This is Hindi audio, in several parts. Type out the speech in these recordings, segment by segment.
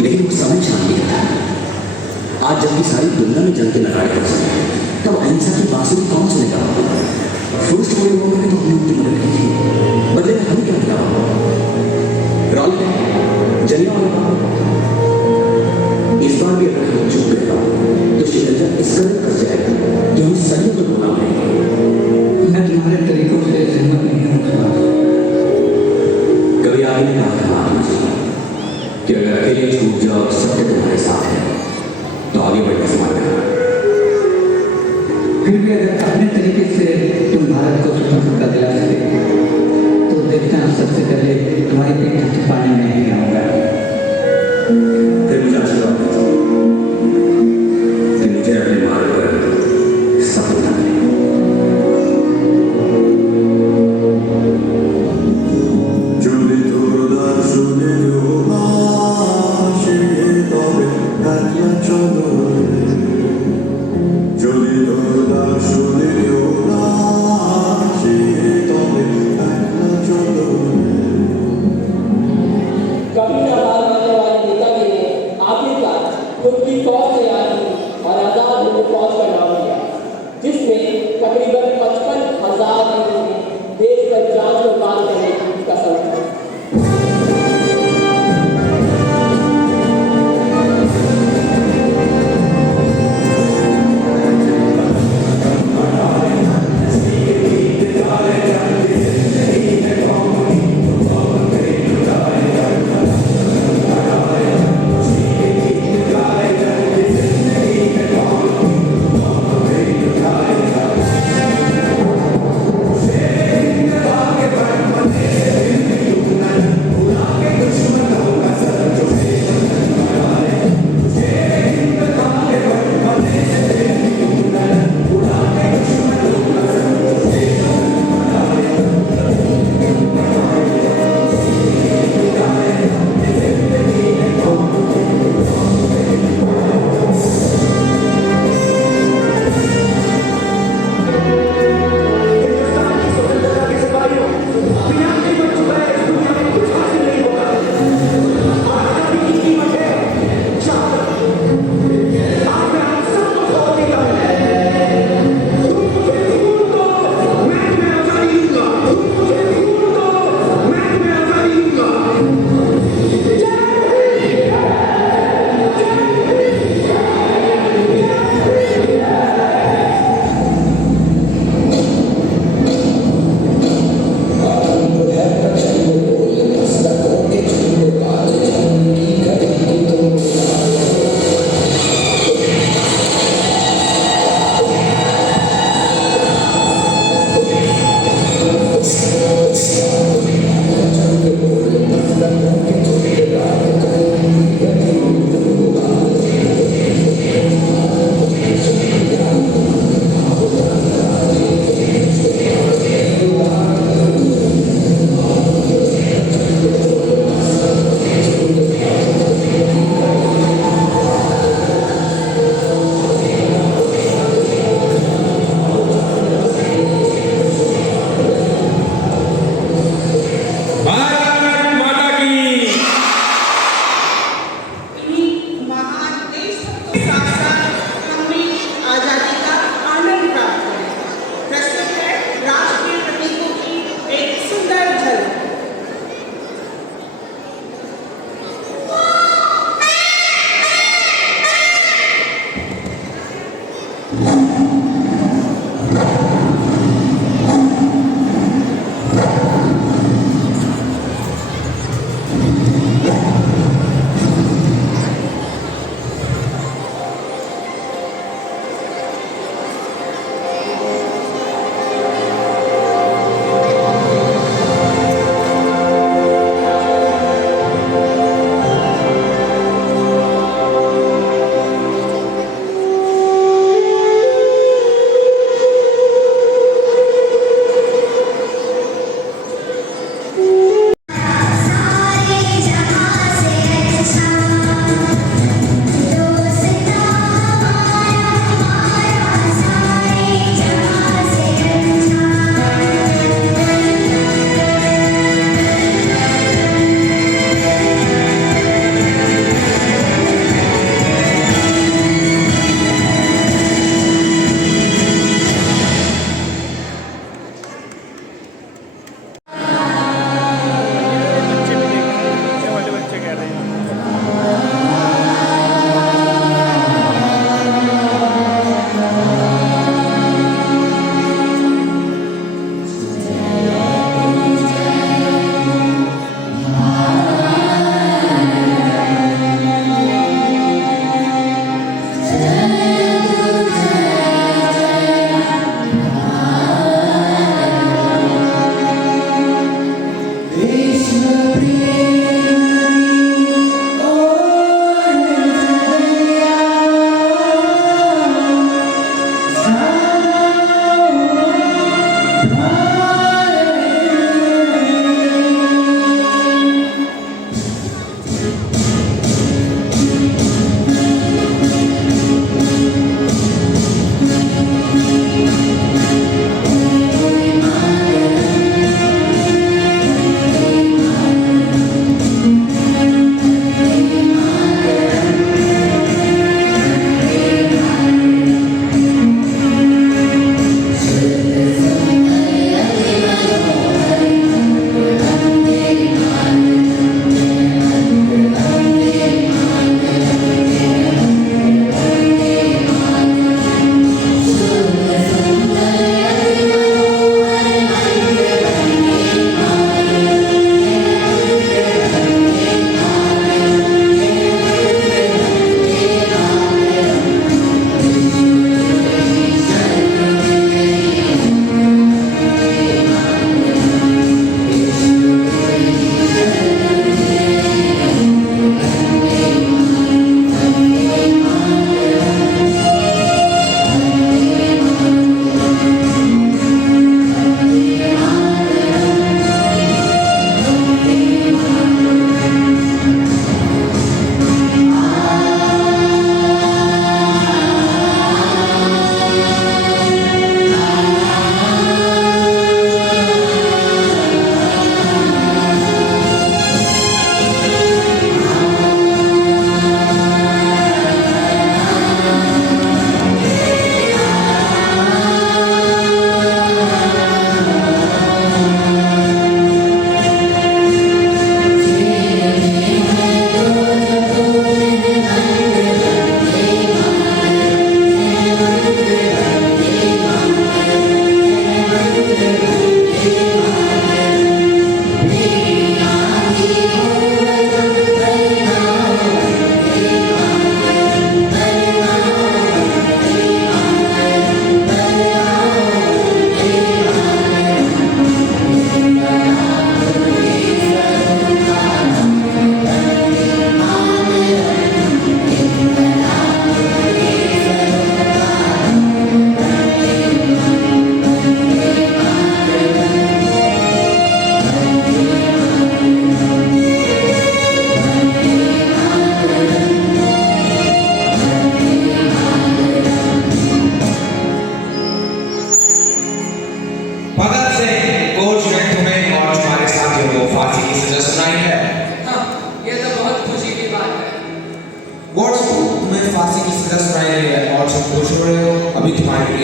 लेकिन वो समय छान लिया था। आज जबकि सारी दुनिया में जंग के नगाड़े कर सके तब अहिंसा की बांसुरी कौन सुनेगा? सोच थोड़े लोगों ने तो अपनी उनकी मदद की थी, बदले में हम क्या किया? जलियांवाला इस बार भी अगर हम चुप रहेगा तो शिकंजा इस कदर कस जाएगा कि हम सदियों तक रोना पड़ेगा। मैं तुम्हारे तरीकों से सहमत नहीं हूँ। कभी आगे ने कहा था कि अगर अकेले छूट जाओ सत्य तुम्हारे साथ है तो आगे बढ़ने से मत करना। फिर भी अगर अपने तरीके से तुम भारत को स्वतंत्रता दिला सके तो देखना सबसे पहले तुम्हारी पीठ छुपाने में ही आऊंगा। फिर मुझे आशीर्वाद दीजिए कि मुझे अपने मार्ग पर सफलता मिले। Judy to the Judy to the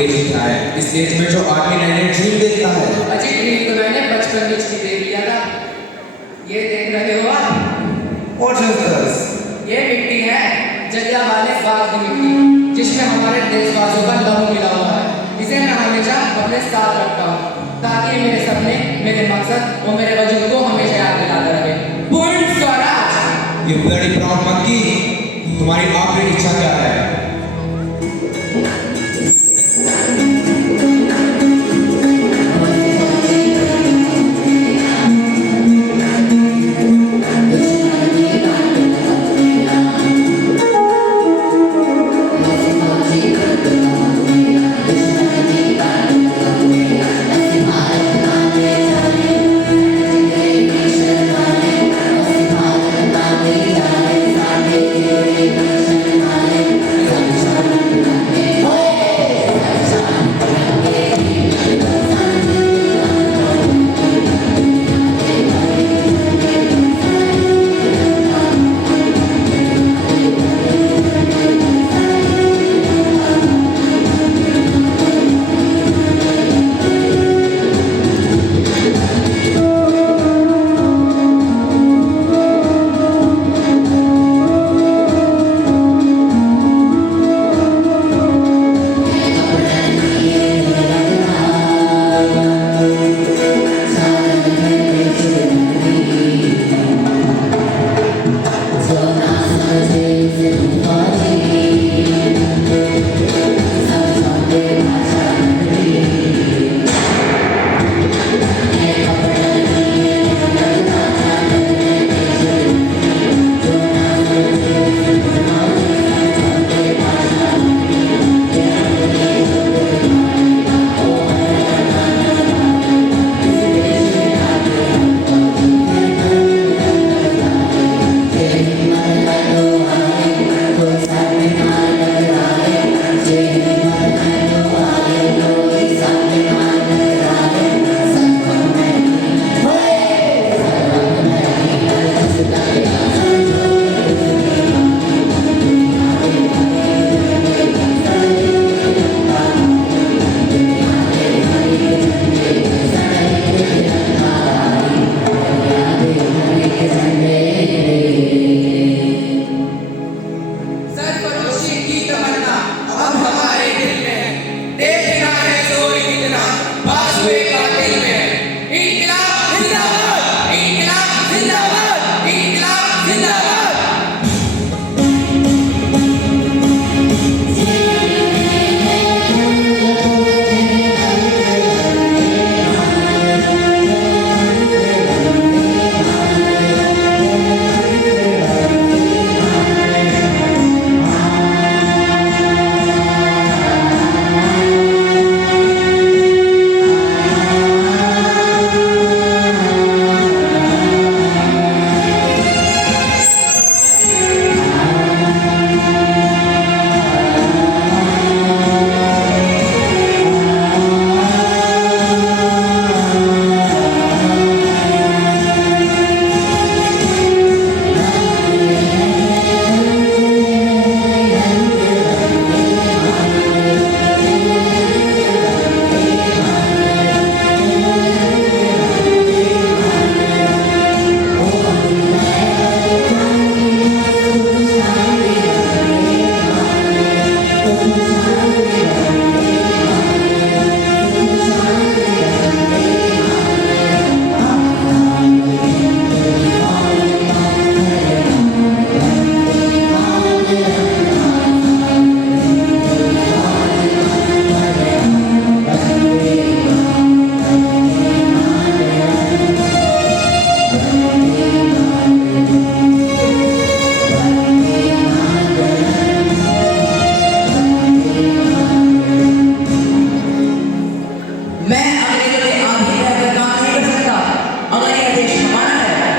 age क्या है? इस एज में जो आदमी नए नए ड्रीम देखता है। अजी ड्रीम तो मैंने बचपन में ही देख लिया था। ये देख रहे हो आप? What is this? ये मिट्टी है जलियांवाले बाग की मिट्टी, जिसमें हमारे देशवासियों का लहू मिला हुआ है। इसे मैं हमेशा अपने साथ रखता हूँ ताकि मेरे सपने, मेरे मकसद और मेरे वजूद को हमेशा याद दिलाता रहे। पूर्ण Swaraj. You bloody proud monkey! तुम्हारी आखिरी इच्छा क्या है?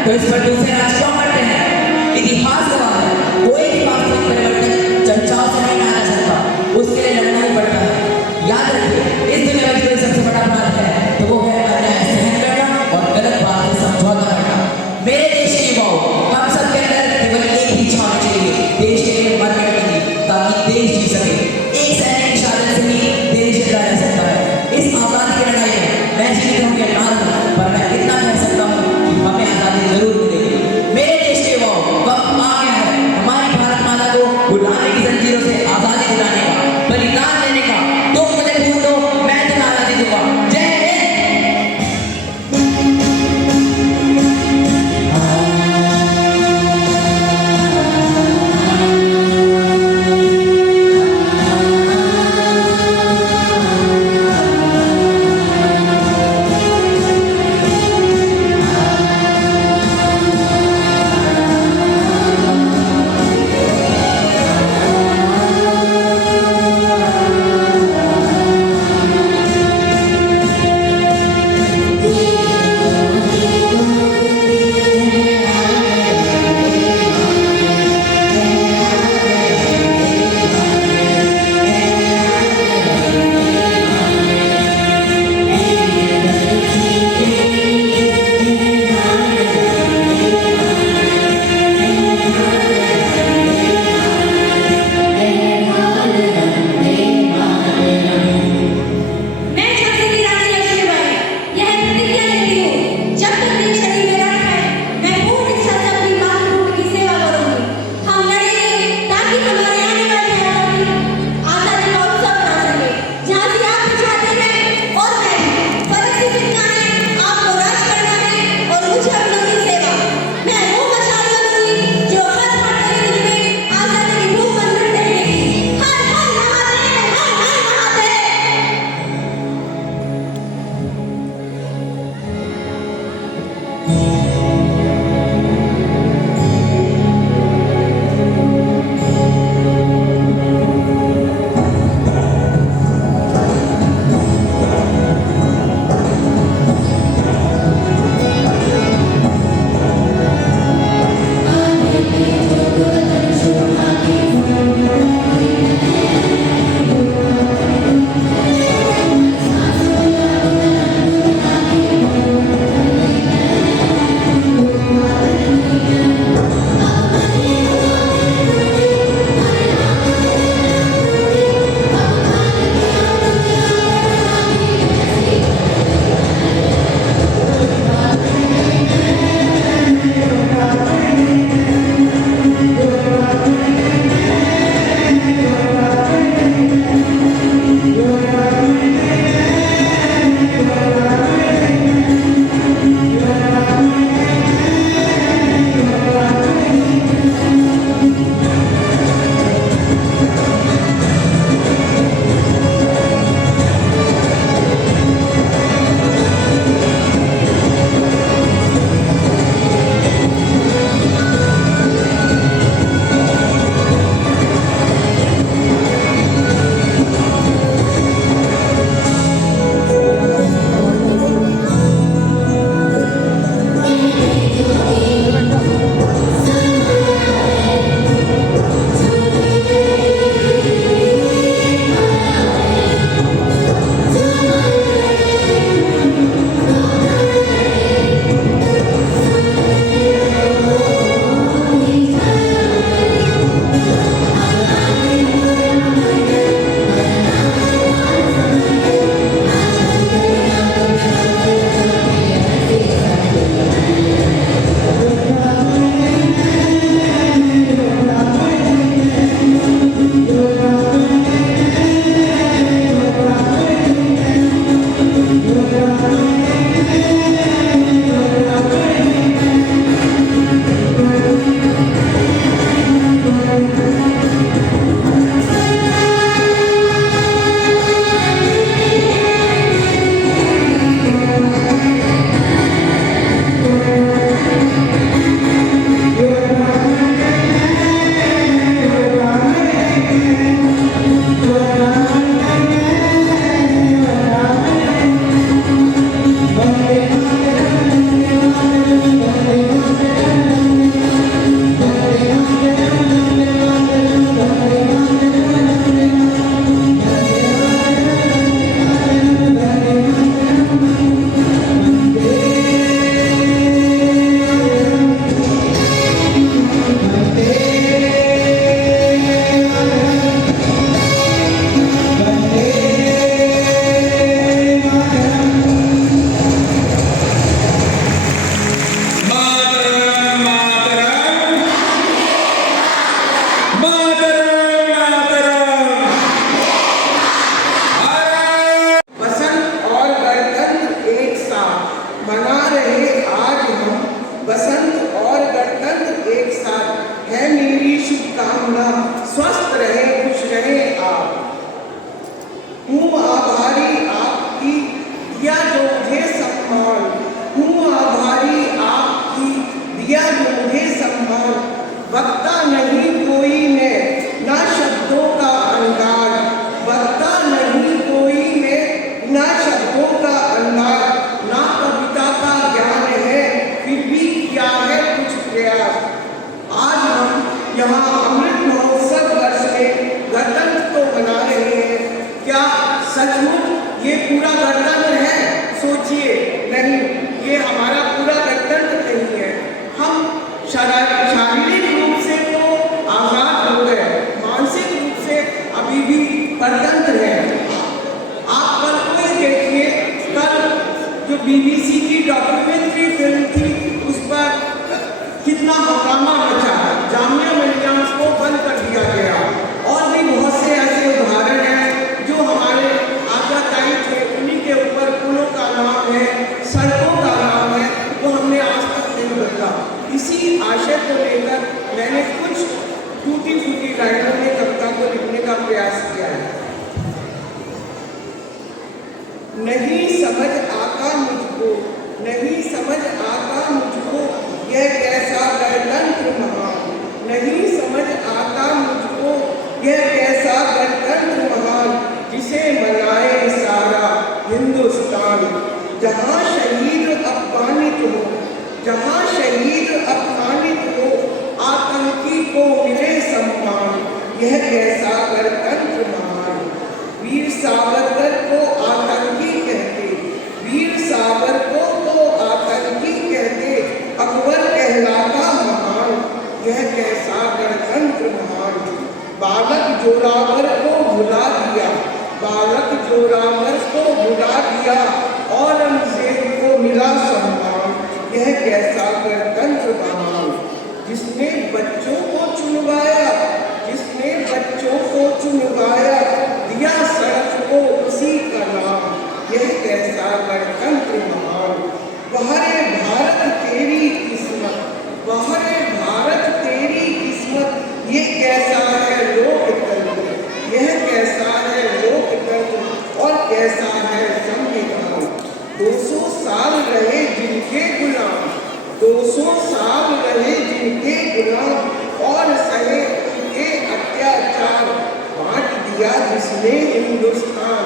तो इस पर दूसरे राज क्यों करते हैं? इतिहास गवाह है, कोई भी वास्तविक परिवर्तन चर्चाओं से नहीं आना सकता, उसके लिए लड़ना ही पड़ता है। याद रखिए, इस दुनिया में कोई सबसे बड़ा अपराध है तो वो है अन्याय सहन करना और गलत बात से समझौता करना। मेरे देश के युवाओं, हम सब के अंदर केवल एक ही इच्छा होनी चाहिए, देश के लिए मरने की, ताकि देश जी सके। एक सैनिक की शहादत से ही देश शुभकामना। स्वस्थ रहे, खुश रहे आप। हूँ आभारी आपकी दिया जो मुझे सम्मान। हूँ आभारी आपकी दिया जो मुझे सम्मान। वक्ता नहीं कोई मैं, ना शब्दों का अंदाज। वक्ता नहीं कोई मैं, ना शब्दों का अंदाज। ना कविता का ज्ञान है, फिर भी किया है कुछ प्रयास। आज हम यहाँ अमृत महोत्सव वर्ष में गणतंत्र को मना रहे हैं। क्या सचमुच ये पूरा गणतंत्र है? सोचिए, नहीं, ये हमारा पूरा गणतंत्र नहीं है। हम शारीरिक रूप से तो आजाद हो गए, मानसिक रूप से अभी भी परतंत्र है। आप कल को ही देखिए, कल जो BBC की डॉक्यूमेंट्री फिल्म थी, उस पर कितना हंगामा मचा। जामिया मिलिया को बंद कर दिया गया। और भी बहुत से ऐसे उदाहरण हैं जो हमारे आजादाई थे, उन्हीं के ऊपर पुलों का नाम है, सड़कों का नाम है, वो हमने आज तक नहीं बदला। इसी आशय को लेकर मैंने कुछ टूटी फूटी लाइनों में कविता को लिखने का प्रयास किया है। नहीं समझ आता मुझको, नहीं समझ आता मुझको, यह कैसा गणतंत्र महान। नहीं समझ आता मुझको, यह कैसा गणतंत्र महान, जिसे मनाए सारा हिंदुस्तान। जहाँ शहीद अपमानित हो, जहाँ शहीद अपमानित हो, आतंकी को मिले सम्मान, यह कैसा गणतंत्र महान। वीर सावरकर को आतंकी कहते, वीर सावरकर को आतंकी कहते, अकबर कहलाता महान, यह कैसा गणतंत्र महान। बालक जोरावर को भुला दिया, बालक जोरावर को भुला दिया, औरंगजेब को मिला सम्मान, यह कैसा गणतंत्र महान। जिसने बच्चों को चुनवाया, जिसने बच्चों को चुनवाया, दिया सड़क को उसी का नाम, यह कैसा गणतंत्र महान। बहरे भारत तेरी किस्मत, बहरे भारत तेरी किस्मत, ये कैसा है लोकतंत्र, यह कैसा है लोकतंत्र, और कैसा है संविधान। 200 साल रहे जिनके गुलाम, 200 साल रहे जिनके गुलाम, और सहे उनके अत्याचार। बांट दिया जिसने हिंदुस्तान,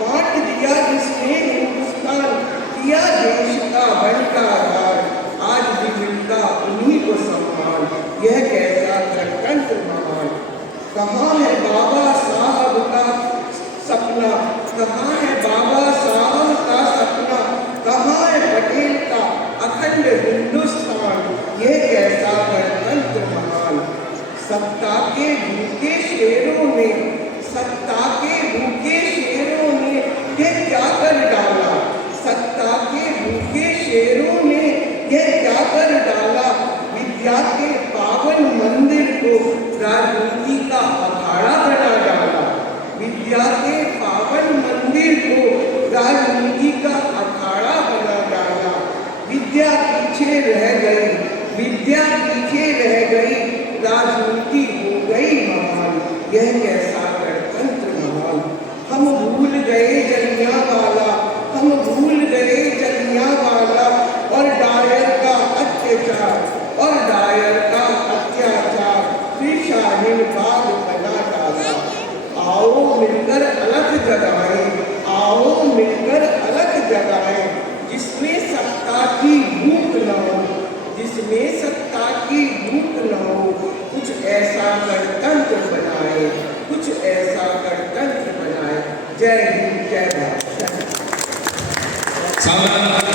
बांट दिया जिसने हिंदुस्तान, किया देश का बंटाधार, आज भी मिलता उन्हीं को सम्मान, यह कैसा गणतंत्र महान। कहाँ है बाबा साहब का सपना, कहाँ है बाबा साहब का सपना, कहाँ है पटेल का अखंड हिंदुस्तान, यह कैसा गणतंत्र महान। सत्ता के भूखे शेरों ने, सत्ता के भूखे शेरों ने यह क्या कर डाला, सत्ता के भूखे शेरों ने यह क्या कर डाला। विद्या के पावन मंदिर को राजनीति का अखाड़ा बना डाला, विद्या के पावन मंदिर को राजनीति का अखाड़ा बना डाला। विद्या पीछे रह गई, विद्या पीछे रह गई, राजनीति हो गई महान, यह कैसा गणतंत्र महान। हम भूल गए जलियांवाला, हम भूल गए जलियांवाला, और डायर का अत्याचार, और डायर का अत्याचार, फिर शाहीन बाग बना डाला। आओ मिलकर अलग जगाएं, आओ मिलकर अलग जगाएं, जिसमें सत्ता की भूख न हो, जिसमें सत्ता की भूख न हो। कुछ ऐसा गणतंत्र बनाए, कुछ ऐसा गणतंत्र बनाए। जय हिंद, जय भारत। सावधान।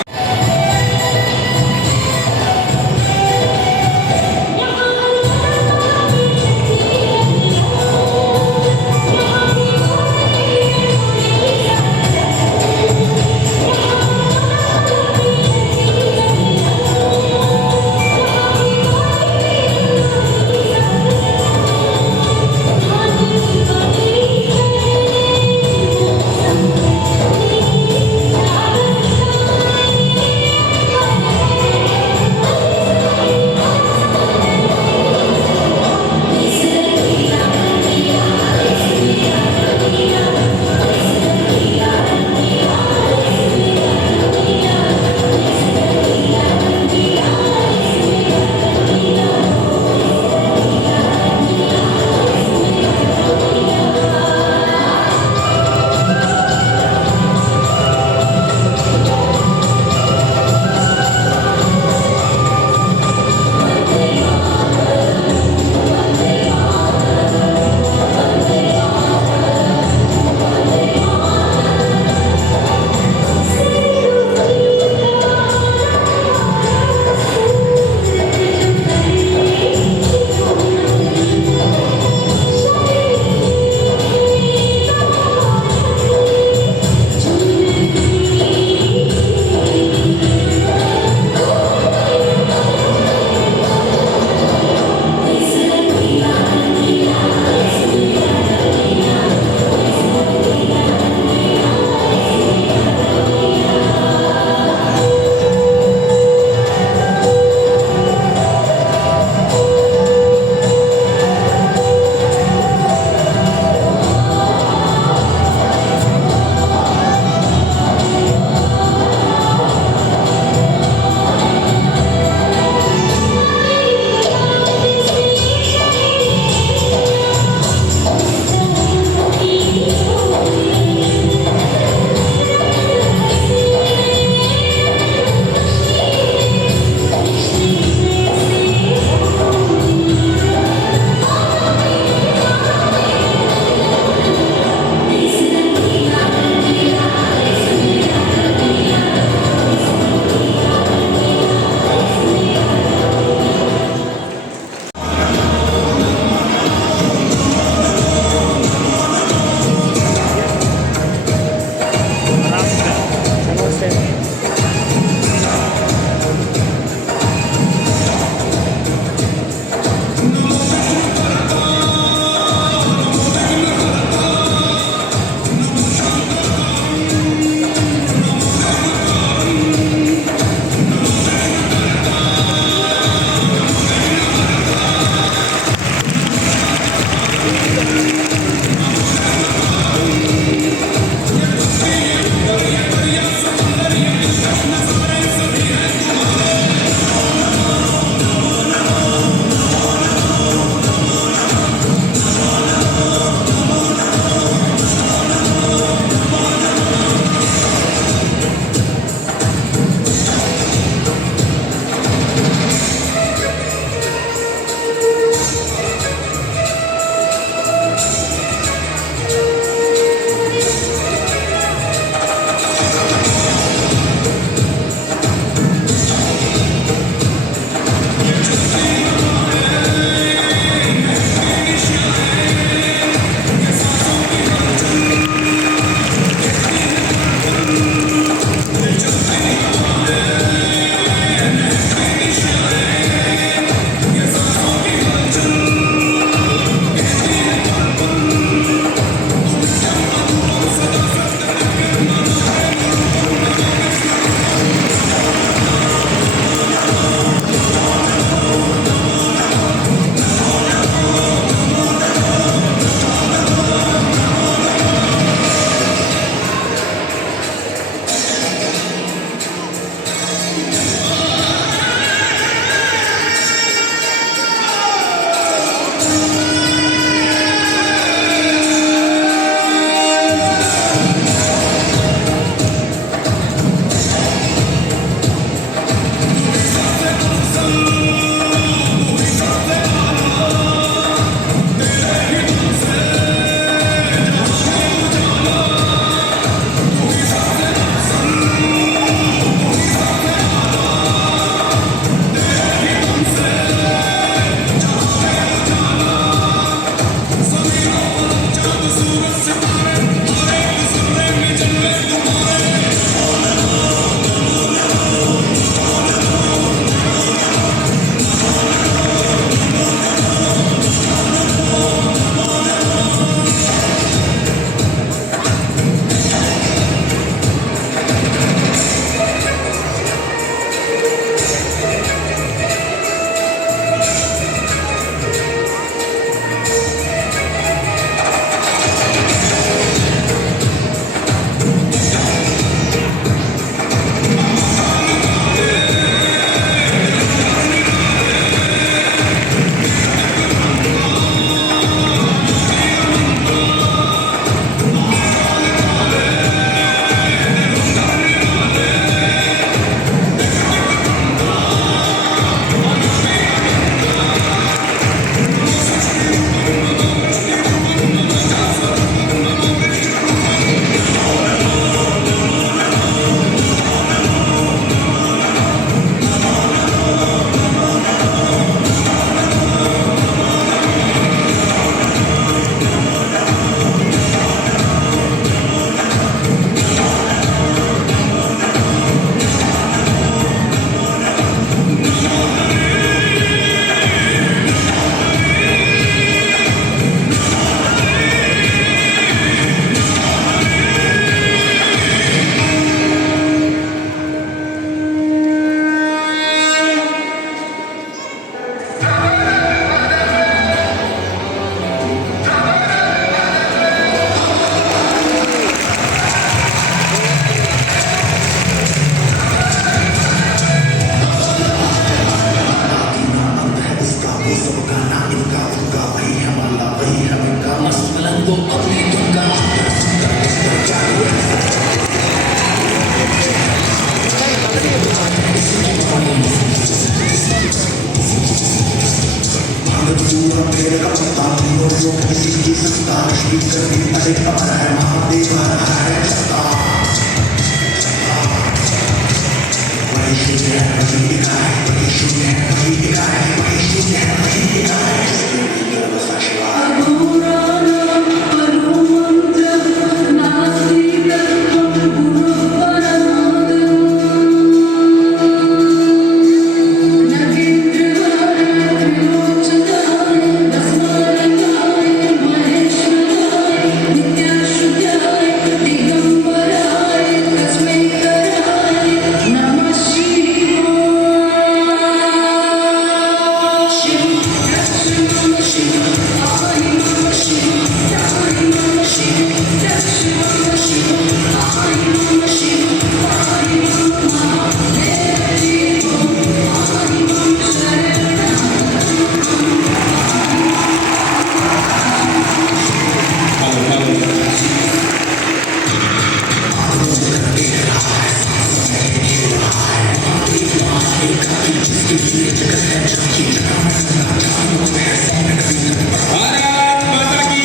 भारत माता की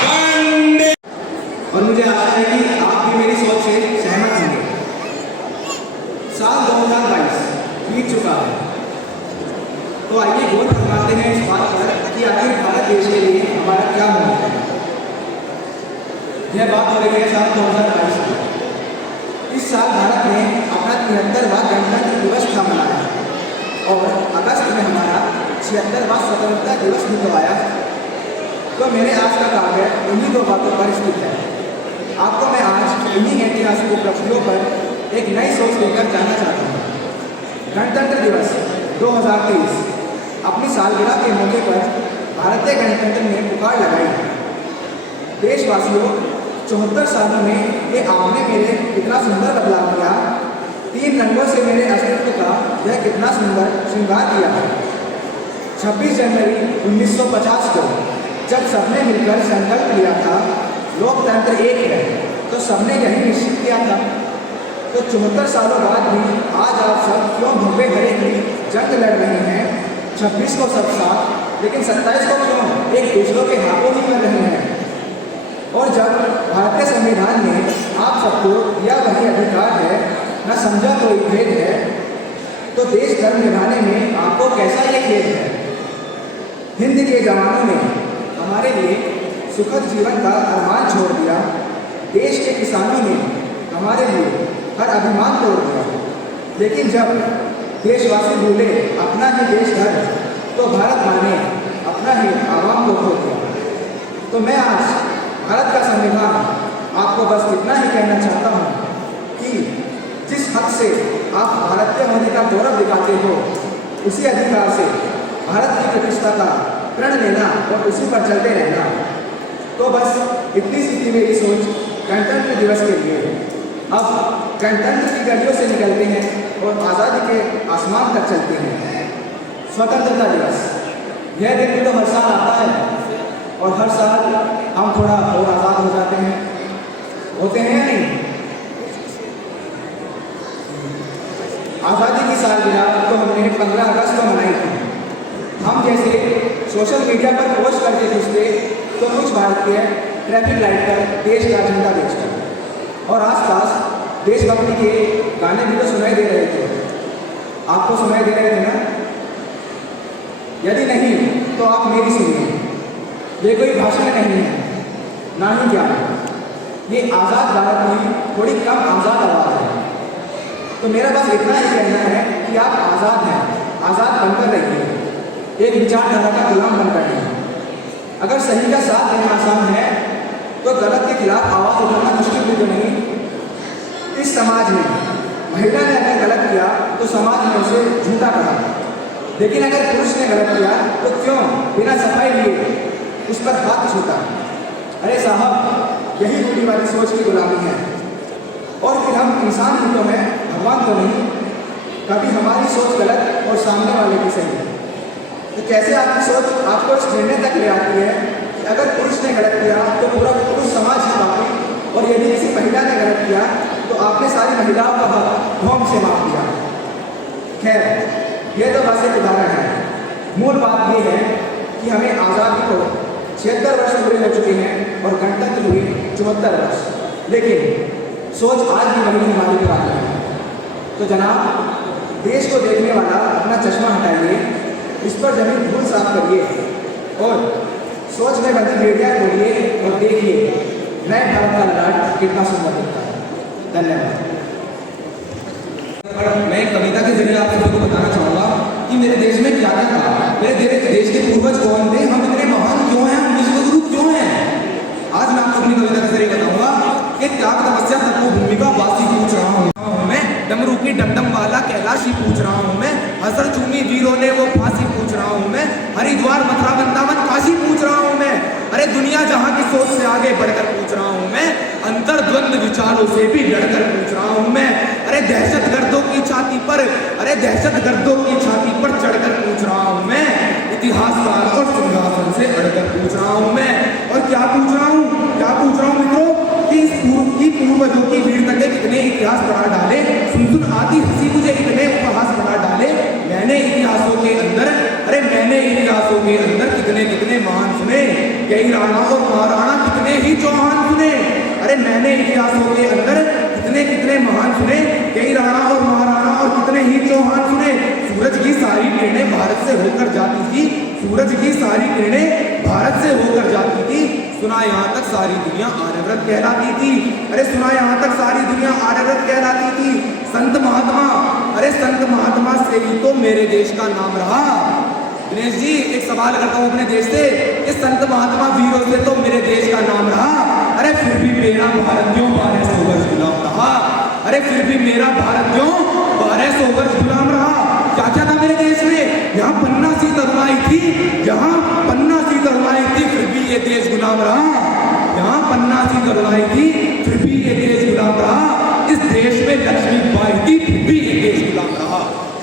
वंदे। और मुझे आशा है कि आप भी मेरी सोच से सहमत होंगे। साल 2022 बीत चुका है, तो आइए गौर फरमाते हैं इस बात पर कि आखिर भारत देश के लिए हमारा क्या महत्व है। यह बात हो रही है साल 2022 की। इस साल भारत ने अपना 73वां गणतंत्र दिवस था मनाया और अगस्त में हमारा 76वां स्वतंत्रता दिवस भी तो आया। तो मेरे आज का कार्य उन्हीं दो बातों पर स्थित है। आपको मैं आज इन्हीं ऐतिहासिक उपलब्धियों पर एक नई सोच लेकर जाना चाहता हूँ। गणतंत्र दिवस 2023 अपनी सालगिरह के मौके पर भारतीय गणतंत्र ने पुकार लगाई। देशवासियों, 74 सालों में ये आपने मेरे कितना सुंदर बदलाव किया। 3 रंगों से मेरे अस्तित्व का यह कितना सुंदर श्रृंगार किया है। 26 जनवरी 1950 को जब सबने मिलकर संकल्प लिया था लोकतंत्र एक है, तो सबने यही निश्चित किया था। तो 74 सालों बाद भी आज आप सब क्यों भव्य हरे की जंग लड़ रहे हैं? 26 को सब साथ, लेकिन 27 को क्यों एक दूसरों के हाथों ही कर रहे हैं? और जब भारतीय संविधान ने आप सबको दिया वही अधिकार है, न समझा कोई भेद है, तो देश धर्म निभाने में आपको कैसा ये खेद है? हिंद के जवानों ने हमारे लिए सुखद जीवन का अरमान छोड़ दिया। देश के किसानों ने हमारे लिए हर अभिमान तोड़ दिया। लेकिन जब देशवासी भूले अपना ही देश धर्म, तो भारत माँ ने अपना ही आवाम को खो दिया। तो मैं आज भारत का संविधान आपको बस इतना ही कहना चाहता हूँ कि जिस हक से आप भारतीय होने का गौरव दिखाते हो, उसी अधिकार से भारत की प्रतिष्ठा का प्रण लेना और उसी पर चलते रहना। तो बस इतनी सी थी मेरी सोच गणतंत्र दिवस के लिए। अब गणतंत्र की गलियों से निकलते हैं और आज़ादी के आसमान तक चलते हैं। स्वतंत्रता दिवस, यह दिन भी तो हर साल आता है और हर साल हम थोड़ा और आज़ाद हो जाते हैं, होते हैं या नहीं? आज़ादी की सालगिरह तो हमने 15 अगस्त को मनाई थी। हम जैसे सोशल मीडिया पर पोस्ट करते घुसते तो कुछ भारतीय ट्रैफिक लाइट पर देश का झंडा बेचकर और आसपास देशभक्ति के गाने भी तो सुनाई दे रहे थे। आपको सुनाई दे रहे थे ना? यदि नहीं तो आप मेरी सुनिए। ये कोई भाषण नहीं है, ना ही ज्ञान। ये आज़ाद भारत में थोड़ी कम आज़ाद आवाज़ है। तो मेरा बस इतना ही कहना है कि आप आज़ाद हैं, आज़ाद बनकर रहिए, एक विचारधारा का गुलाम बनकर नहीं। अगर सही का साथ देना आसान है, तो गलत के खिलाफ आवाज़ उठाना मुश्किल भी तो नहीं। इस समाज में महिला ने अगर गलत किया तो समाज ने उसे झूठा कहा, लेकिन अगर पुरुष ने गलत किया तो क्यों बिना सफाई लिए उस पर हाथ छूटा? अरे साहब, यही रूढ़िवादी सोच की गुलामी है। और फिर हम इंसान ही तो हैं, भगवान तो नहीं। कभी हमारी सोच गलत और सामने वाले की सही। तो कैसे आपकी सोच आपको इस निर्णय तक ले आती है कि अगर पुरुष ने गलत किया तो पूरा पुरुष समाज ही पापी, और यदि किसी महिला ने गलत किया तो आपने सारी महिलाओं का हक भौम से माफ दिया। खैर, यह तो बस एक उदाहरण है। मूल बात यह है कि हमें आज़ादी को 76 वर्ष पूरे हो चुके हैं और गणतंत्र हुए 74 वर्ष, लेकिन सोच आज भी वही हमारी पुरानी है। तो जनाब, देश को देखने वाला अपना चश्मा हटाइए, इस पर जमीन धूल साफ करिए और सोच में बंदी भेड़िया खोलिए और देखिए नए भारत का ललाट कितना सुंदर दिखता है। धन्यवाद। मैं एक कविता के जरिए आप सभी को बताना चाहूँगा कि मेरे देश में क्या क्या था, मेरे देश के पूर्वज कौन थे, हम इतने महान क्यों हैं, हम विश्वगुरु क्यों हैं। आज मैं आपको अपनी कविता के जरिए बताऊंगा कि त्याग तपस्या तपोभूमि का वासी पूछ रहा हूँ मैं, डमरू की डमडम वाला कैलाशी पूछ रहा हूँ मैं, हसर चूमी वीरों ने वो फांसी पूछ रहा हूँ मैं, हरिद्वार मथुरा वृंदावन काशी पूछ रहा हूँ मैं। अरे दुनिया जहाँ की सोच से आगे बढ़कर पूछ रहा हूँ मैं, अंतर्द्वंद विचारों से भी लड़कर पूछ रहा हूँ मैं। अरे दहशतगर्दों की छाती पर, अरे दहशतगर्दों की छाती पर चढ़कर पूछ रहा हूँ मैं, इतिहासकार और सिंहासन से अड़कर पूछ रहा हूँ मैं। और क्या पूछ रहा हूँ मित्रों कि इस पूर्वजों की वीरता के कितने इतिहास बढ़ा डाले, सुन आती हंसी मुझे इतने उपहास बढ़ा डाले। मैंने इतिहासों के अंदर कितने महान सुने, कई राणा और महाराणा कितने ही चौहान सुने। अरे मैंने इतिहासों के अंदर कितने महान सुने, कई राणा और महाराणा और कितने ही चौहान सुने। सूरज की सारी किरणें भारत से होकर जाती थी, सूरज की सारी किरणें भारत से होकर जाती थी। सुना यहाँ तक सारी दुनिया आर्यव्रत कहलाती थी, अरे सुना यहाँ तक सारी दुनिया आर्यव्रत कहलाती थी। संत महात्मा, अरे संत महात्मा से ही तो मेरे देश का नाम रहा। दिनेश जी, एक सवाल करता हूँ अपने देश से कि संत महात्मा वीरों से तो मेरे देश का नाम रहा, अरे फिर भी मेरा भारत क्यों 1200 वर्ष गुलाम रहा। अरे फिर भी मेरा भारत क्यों 1200 वर्ष गुलाम रहा। क्या क्या था मेरे देश में, यहाँ पन्ना सी तरुणाई थी, यहाँ पन्ना सी तरुणाई थी, फिर भी ये देश गुलाम रहा। यहाँ पन्ना सी तरुणाई थी, फिर भी ये देश गुलाम रहा। इस देश में लक्ष्मीबाई थी, फिर भी ये देश गुलाम रहा।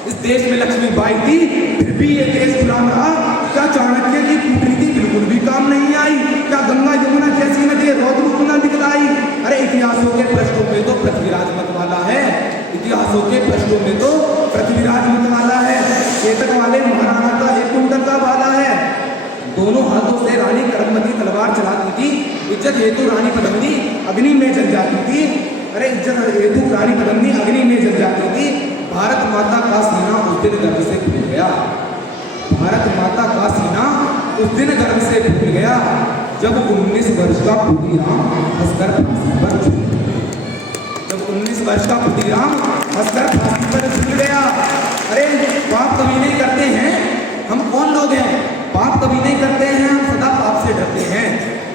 इस देश में लक्ष्मीबाई थी, फिर भी ये देश गुलाम रहा। क्या चाणक्य की कूटनीति बिल्कुल भी काम नहीं आई, क्या गंगा यमुना जैसी नदी रौद्र रूप न दिखलाई। अरे इतिहासों के पृष्ठों में तो पृथ्वीराज मत वाला है, इतिहासों के पृष्ठों में तो पृथ्वीराज मत वाला है। चेतक वाले महाराणा का एक कुंडल का भाला है। दोनों हाथों से रानी करमवती तलवार चलाती थी, इज्जत हेतु रानी पद्मिनी अग्नि में जल जाती थी। अरे इज्जत हेतु रानी पद्मिनी अग्नि में जल जाती थी। भारत माता का सीना उस दिन गर्भ से फूल गया, भारत माता का सीना उस दिन गर्भ से फूल गया, जब 19 वर्ष का खुदीराम हंसकर फांसी पर झूल गया। जब 19 वर्ष का खुदीराम हंसकर फांसी पर झूल गया। अरे पाप कभी नहीं करते हैं, हम कौन लोग हैं, पाप कभी नहीं करते हैं, हम सदा पाप से डरते हैं।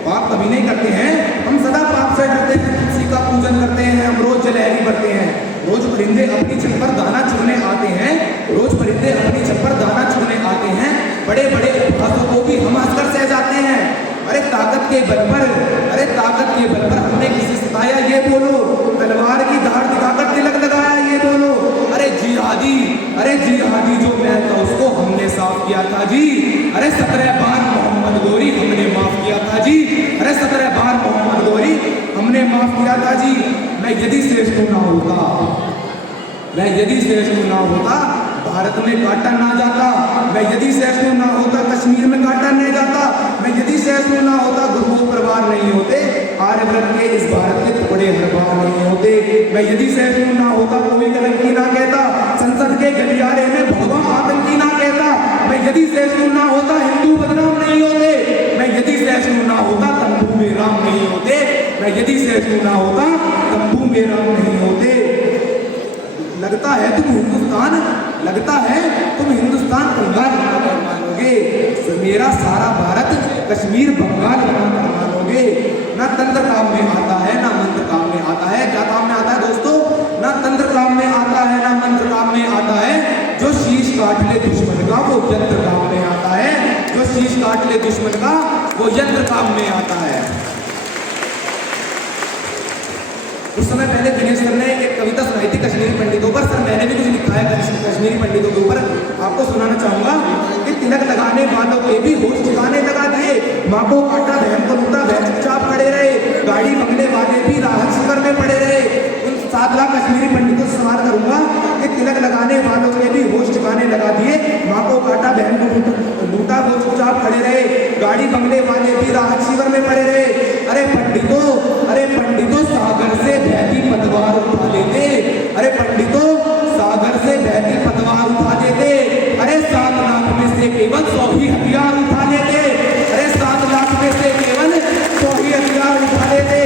पाप कभी नहीं करते हैं, हम सदा पाप से डरते हैं। तुलसी का पूजन करते हैं, हम रोज जलेबी बढ़ते हैं। रोज परिंदे अपनी छत पर दाना चुगने आते हैं, रोज परिंदे अपनी छत पर दाना चुगने आते हैं। बड़े बड़े उपहासों को भी हम हंसकर सह जाते हैं। अरे ताकत के बल पर, अरे ताकत के बल पर हमने किसी सताया ये बोलो, तलवार की धार दिखाकर तिलक लगाया ये बोलो। अरे जिहादी, अरे जिहादी जो मैं था उसको हमने साफ किया था जी। अरे 17 बार मोहम्मद गोरी हमने माफ किया था जी। अरे 17 बार मोहम्मद गोरी हमने माफ किया था जी। मैं यदि श्रेष्ठ ना होता, मैं यदि श्रेष्ठ ना होता भारत में काटा ना जाता, मैं यदि श्रेष्ठ ना होता कश्मीर में काटा नहीं जाता, मैं यदि श्रेष्ठ ना होता गुरुओं परिवार नहीं होते, आर्यव्रत के इस भारत के टुकड़े हर बार नहीं होते। मैं यदि श्रेष्ठ ना होता कोई कलंकी ना कहता, संसद के गलियारे में भगवा आतंकी ना कहता। मैं यदि श्रेष्ठ ना होता हिंदू बदनाम नहीं होते, मैं यदि श्रेष्ठ ना होता तंबू में राम नहीं होते, मैं यदि श्रेष्ठ ना होता तंबू में राम नहीं होते। लगता है तुम हिंदुस्तान, लगता है तुम हिंदुस्तान बंगाल बनाकर मानोगे, मेरा सारा भारत कश्मीर बंगाल बनाकर मानोगे। ना तंत्र काम में आता है ना मंत्र काम में आता है। क्या काम में आता है दोस्तों, ना तंत्र काम में आता है ना मंत्र काम में आता है। जो शीश काट ले दुश्मन का वो यंत्र काम में आता है, जो शीश काट ले दुश्मन का वो यंत्र काम में आता है। कुछ समय पहले दिनेश सर ने एक कविता सुनाई थी कश्मीरी पंडितों पर। सर मैंने भी कुछ लिखा है कश्मीरी पंडितों के ऊपर, आपको सुनाना चाहूंगा कि तिलक लगाने वालों के भी होश ठिकाने लगा दिए, माँ को काटा बहन को लूटा वह चुपचाप खड़े रहे, गाड़ी बंगले वाले भी राहत शिविर में पड़े रहे। उन 7 लाख कश्मीरी पंडितों से सवाल करूंगा कि तिलक लगाने वालों के भी होश ठिकाने लगा दिए, माँ को को काटा बहन को लूटा वो चुपचाप खड़े रहे, गाड़ी बंगले वाले भी राहत शिविर में पड़े रहे। अरे पंडितों सागर से बहती पतवार उठा लेते, अरे पंडितों सागर से बहती पतवार उठा लेते, अरे 7 लाख में से केवल 100 ही हथियार उठा लेते, अरे 7 लाख में से केवल 100 ही हथियार उठा लेते।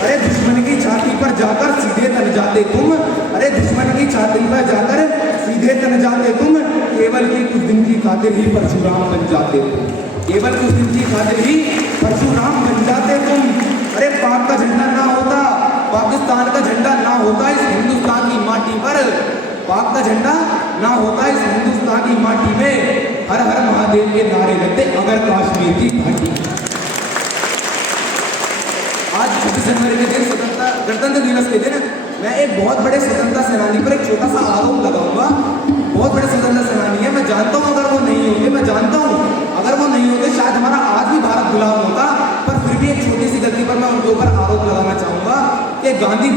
अरे दुश्मन की छाती पर जाकर सीधे तन जाते तुम, अरे दुश्मन की छाती पर जाकर सीधे तन जाते तुम, केवल की कुछ दिन की खातिर ही परशुराम बन जाते तुम, केवल कुछ दिन की खातिर ही परशुराम बन जाते तुम। अरे पाक का झंडा ना होता, पाकिस्तान का झंडा ना होता इस हिंदुस्तान की माटी पर, पाक का झंडा ना होता इस हिंदुस्तान की माटी में, हर हर महादेव के नारे लगते अगर कश्मीर की घाटी। आज 26 जनवरी के दिन गणतंत्र दिवस के दिन मैं एक बहुत बड़े स्वतंत्रता सेनानी पर एक छोटा सा आरोप लगाऊंगा। बहुत बड़े स्वतंत्रता सेनानी है, मैं जानता हूँ अगर वो नहीं होते, मैं जानता हूँ अगर वो नहीं होते शायद हमारा आज भी भारत गुलाम होता, पर फिर भी एक छोटी सी गलती पर मैं उनके ऊपर आरोप लगाना चाहूंगा कि गांधी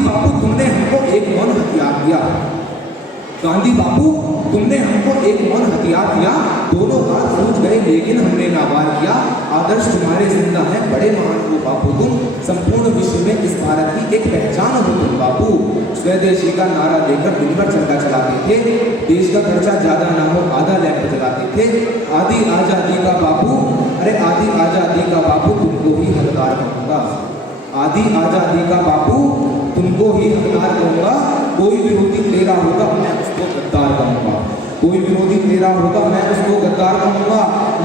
बापू तुमने हमको एक मौन हथियार दिया, गांधी बापू तुमने हमको एक मौन हथियार दिया, दोनों हाथ सूझ गए लेकिन हमने ना वार किया, आदर्श तुम्हारे जिंदा है बड़े महान हो बापू तुम, संपूर्ण विश्व में इस भारत की एक पहचान हो तुम बापू। स्वदेशी का नारा देकर दिन भर चंदा चलाते थे, देश का खर्चा ज्यादा ना हो आधा लैंप जलाते थे, आधी आजादी का बापू, अरे आधी आजादी का बापू तुमको ही हकदार कहूंगा, आधी आजादी का बापू तुमको ही हकदार कहूंगा, कोई विरोधी तेरा होगा मैं उसको गद्दार कहूंगा, कोई विरोधी तेरा होगा मैं उसको गद्दार कहूंगा,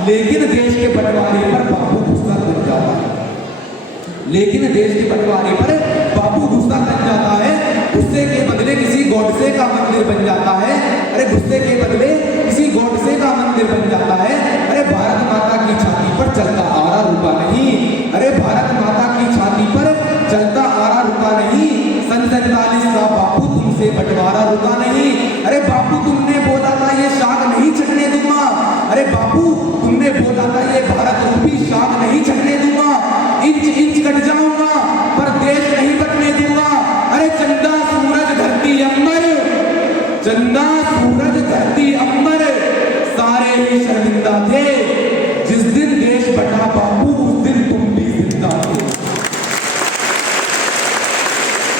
लेकिन देश के बंटवारे पर बापू गुस्सा बन जाता है, लेकिन देश के बंटवारे पर बापू गुस्सा बन जाता है, गुस्से के बदले किसी गॉडसे का मंदिर बन जाता है, अरे गुस्से के बदले किसी गॉडसे का मंदिर बन जाता है। अरे भारत माता की छाती पर चलता आरा रुका नहीं, अरे भारत माता की छाती पर चलता आरा रुका नहीं, सन 47 का बापू तुमसे बंटवारा रुका नहीं, अरे बापू तुमने बोला था ये शाख नहीं छटने दूंगा, अरे बापू तुमने बोला था ये भारत रूपी शाख नहीं छटने दूंगा, इंच इंच कट जाऊंगा पर देश नहीं बटने दूंगा। अरे चंदा सूरज धरती अंबर, चंदा सूरज धरती अंबर सारे ही शर्मिंदा थे, जिस दिन देश बटा बापू उस दिन तुम भी जिंदा थे,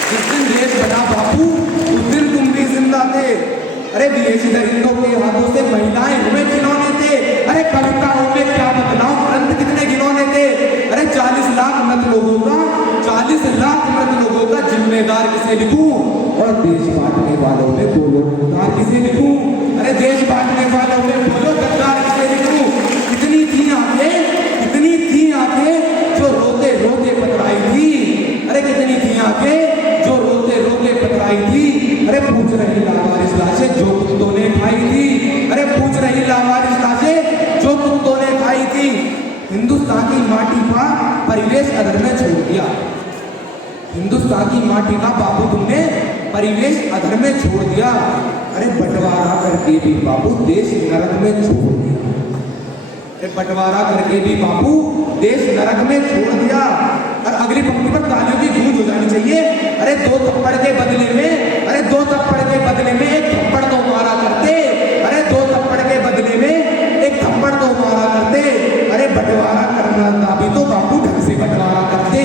जिस दिन देश बटा बापू उस दिन तुम भी जिंदा थे। अरे विदेशी दरिंदों के हाथों से महिलाएं हुए खिलौने थे, अरे कविताओं में क्या बदलाव ग्रंथ कितने गिनौने थे, अरे 40 लाख मृत लोगों का 40 लाख मृत लोगों का जिम्मेदार किसे लिखूं, और देश बांटने वालों में बोलो गद्दार किसे लिखूं, अरे देश बांटने वालों में बोलो गद्दार किसे लिखूं। कितनी थी आंखें जो रोते रोते पथराई थी, अरे कितनी थी आंखें जो रोते रोते पथराई थी, अरे पूछ रही लावारिस लाशें जो कुत्तों ने खाई थी, अरे पूछ रही लावारिस लाशें जो कुत्तों ने खाई थी। हिंदुस्तान की माटी का परिवेश अदर में छोड़ दिया, हिंदुस्तान की माटी का बापू तुमने परिवेश अधर में छोड़ दिया, अरे बंटवारा करके भी बापू देश नरक में छोड़ दिया, अरे बंटवारा करके भी बापू देश नरक में छोड़ दिया। और अगली पंक्ति पर तालियों की गूंज हो जानी चाहिए। अरे 2 थप्पड़ के बदले में, अरे 2 थप्पड़ के बदले में एक थप्पड़ तो मारा करते, अरे 2 थप्पड़ के बदले में एक थप्पड़ तो मारा करते, अरे बंटवारा करना था भी तो बापू ढंग से बंटवारा करते।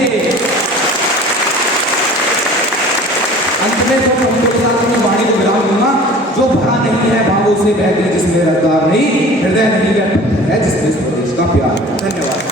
अंत में तो पंक्तियों के साथ अपनी वाणी को विराम दूंगा। जो भरा नहीं है भावों से बह गए जिसमें रफ्तार नहीं, हृदय नहीं है जिसमें स्वदेश का प्यार। धन्यवाद।